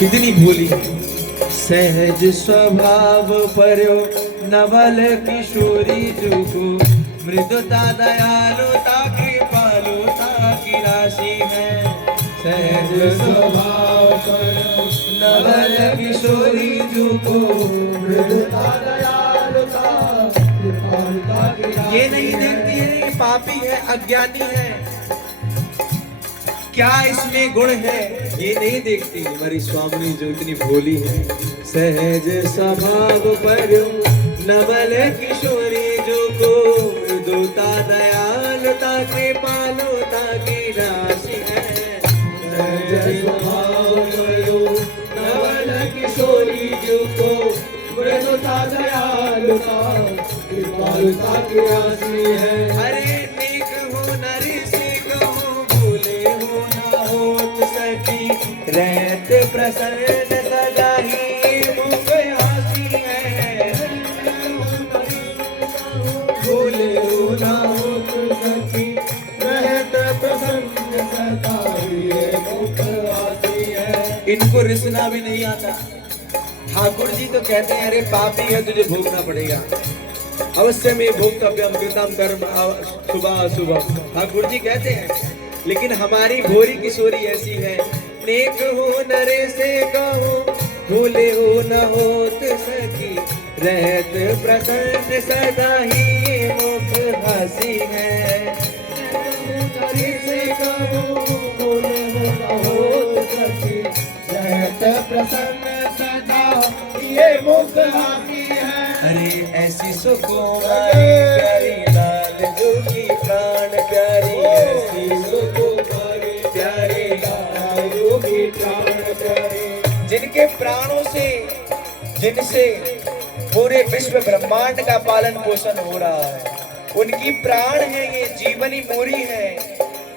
कितनी भोली सहज स्वभाव पर्यो नवल किशोरी जुगु मृदुता दयालुता कृपालुता की राशि है। सहज स्वभाव पर्यो नवल किशोरी जुगु मृदुता दयालुता कृपालुता की राशि। ये नहीं देखती है ये पापी है अज्ञानी है, क्या इसमें गुण है, ये नहीं देखती हमारी स्वामी जो इतनी भोली है। सहज स्वभाव पर नवल किशोरी जो को मृदुता दयालुता कृपालुता की राशि है। सहज स्वभाव पर नवल किशोरी जो को मृदुता दयालुता कृपालुता की राशि है। अरे नेक हो नरी रहते प्रसन्न सदा ही मुख हासी है। भूले हो ना हो सखी रहते प्रसन्न सदा ही मुख हासी है। इनको रिसना भी नहीं आता। ठाकुर जी तो कहते हैं अरे पापी है तुझे भोगना पड़ेगा, अवश्य में भोक्तव्यम कृतम कर्म सुबह सुबह, ठाकुर जी कहते हैं। लेकिन हमारी भोरी किशोरी ऐसी है, नेक हो नरे से कहो भूले हो न होत सकी रहत प्रसन्न सदा ही मुख हंसी है। नरे से कहो भूले हो न होत सकी रहत प्रसन्न सदा ये मुख हंसी है। अरे ऐसी सुकुमारी प्यारी लाल जो की प्राण प्यारी, ऐसी सुकुमारी प्यारी लाल जो की प्राण प्यारी, जिनके प्राणों से जिनसे पूरे विश्व ब्रह्मांड का पालन पोषण हो रहा है, उनकी प्राण है ये जीवनी मोरी है।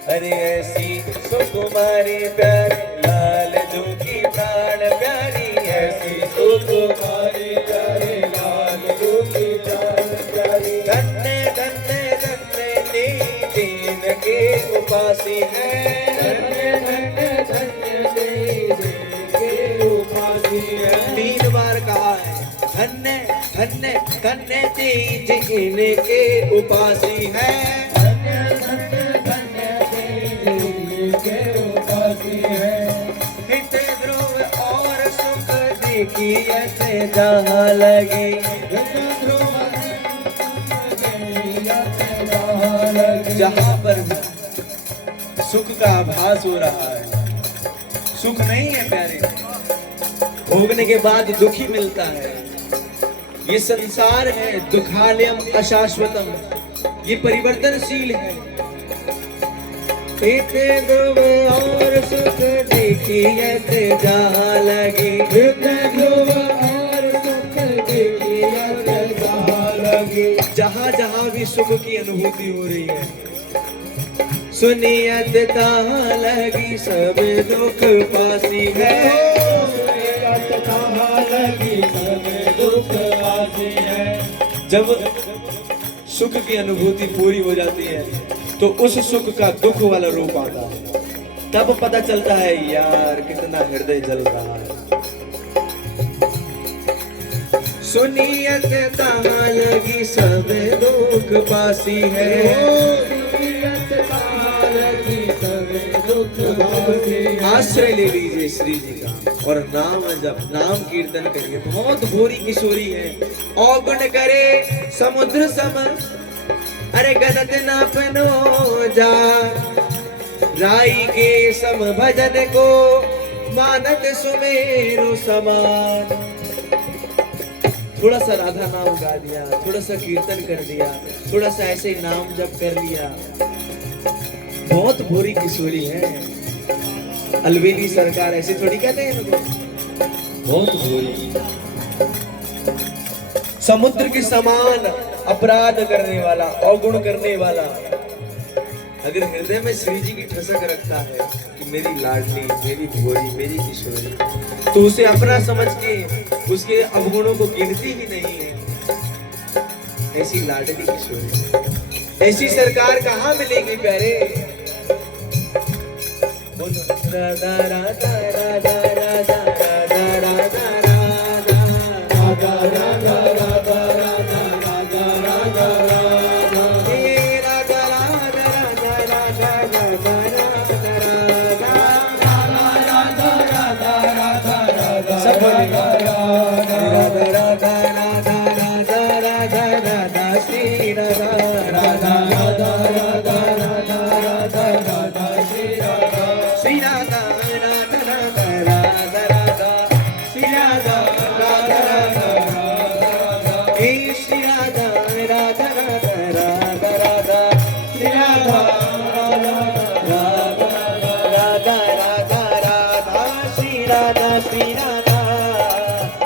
अरे ऐसी सुकुमारी प्यारी लाल जो की प्राण प्यारी, ऐसी सुकुमारी प्यारी लाल जो की प्राण प्यारी। धन्य धन्य धन्य दीन के उपासी है। धन्य धन्य धन्य दीन के उपासी है। 3 बार कहा है धन्य धन्य धन्य दीन के उपासी है। धन्य धन्य धन्य दीन के उपासी है। हित ध्रुव और सुख देखी ऐसे जहाँ लगी, जहाँ पर सुख का आभास हो रहा है, सुख नहीं है प्यारे, भोगने के बाद दुख ही मिलता है। ये संसार है दुखालयम अशाश्वतम, ये परिवर्तनशील है। इतने ध्रुव और सुख देखी ऐसे जहाँ लगी, इतने ध्रुव और सुख देखी ऐसे जहाँ लगी, जहाँ जहाँ भी सुख की अनुभूति हो रही है। सुनियत तहाँ लगी सब दुख पासी है। सुनियत तहाँ लगी सब दुख पासी है। जब सुख की अनुभूति पूरी हो जाती है तो उस सुख का दुख वाला रूप आता है, तब पता चलता है यार कितना हृदय जल रहा है। सुनियत तहाँ लगी सब दुख पासी है। सुनियत तहाँ लगी सब दुख पासी है। आश्रय ले लीजिए श्री जी का और नाम जप नाम कीर्तन करिए। बहुत भोरी किशोरी है, अवगुण करे समुद्र सम, अरे गलत नापनो जा, राई के सम भजन को मानत सुमेरु समान। थोड़ा सा राधा नाम गा दिया, थोड़ा सा कीर्तन कर दिया, थोड़ा सा ऐसे नाम जप कर लिया, बहुत भोरी किशोरी है। अलवेली सरकार ऐसे थोड़ी कहते हैं इनको, बहुत भोरी। समुद्र के समान अपराध करने वाला, अवगुण करने वाला, अगर हृदय में श्री जी की ठसक रखता है कि मेरी लाडली, मेरी भोरी, मेरी किशोरी, तो उसे अपना समझ के उसके अवगुणों को गिनती ही नहीं है। ऐसी लाडली किशोरी, ऐसी सरकार कहाँ मिलेगी प्यारे। राधा राधा राधा राधा राधा राधा राधा राधा राधा राधा राधा श्री राधा राधा राधा राधा राधा राधा राधा श्री राधा श्री राधा राधा राधा राधा राधा श्री राधा राधा राधा हे श्री राधा राधा राधा राधा राधा श्री राधा राधा राधा राधा राधा श्री राधा श्री राधा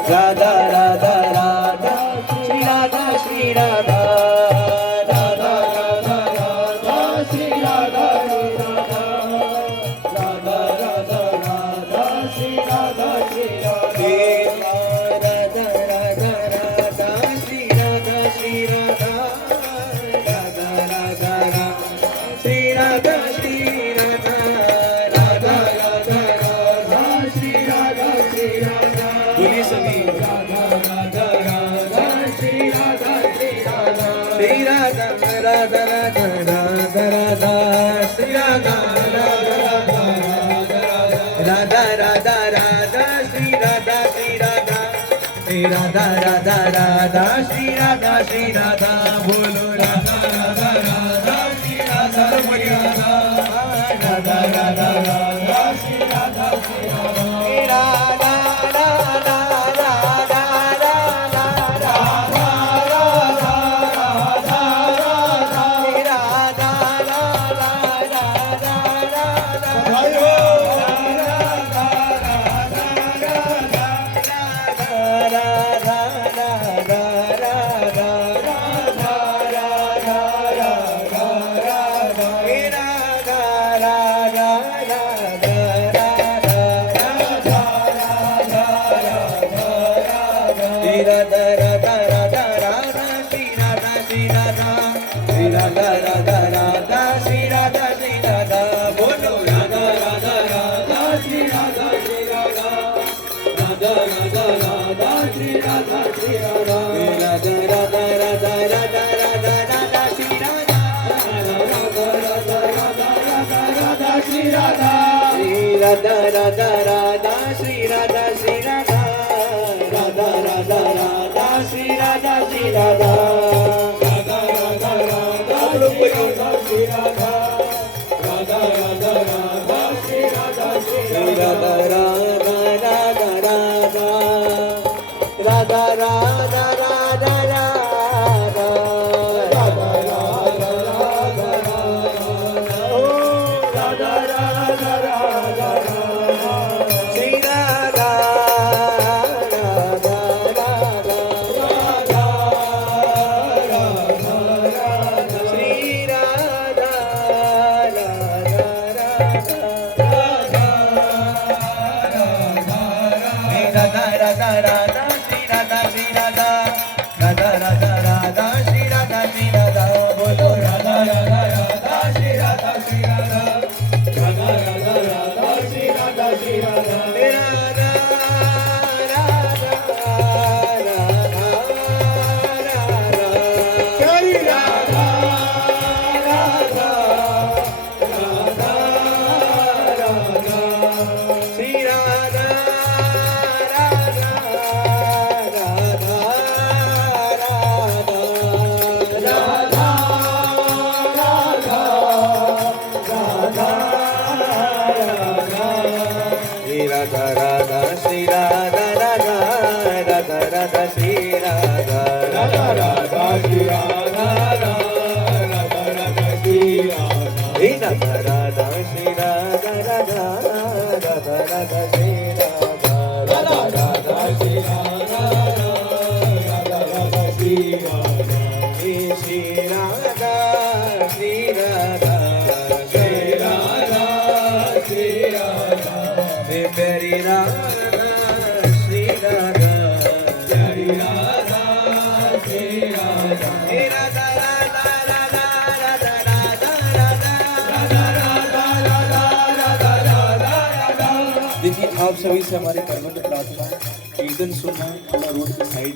राधा राधा राधा श्री राधा श्री राधा राधा राधा राधा श्री राधा राधा राधा राधा श्री राधा श्री राधा राधा राधा राधा श्री राधा श्री राधा राधा राधा राधा श्री राधा श्री राधा राधा राधा राधा श्री राधा श्री राधा बोलिए सभी राधा राधा राधा श्री राधा श्री राधा श्री राधा राधा राधा राधा राधा श्री राधा राधा राधा राधा राधा राधा श्री राधा श्री राधा श्री राधा राधा राधा श्री राधा श्री राधा बोलो Radha Radha Radha Shri Radha Shri Radha Radha Radha Radha Shri Radha Shri Radha Radha Radha Radha Radha Radha Radha Shri Radha Shri Radha Radha Radha Radha Shri Radha Shri Radha Radha Radha Radha Shri Radha Shri Radha Radha Radha Radha Shri Radha Shri Radha Radha Radha Radha Radha Radha Radha देखिए आप सभी से हमारी कर्मठ प्रार्थना कीर्तन सुनना और रोड के साइड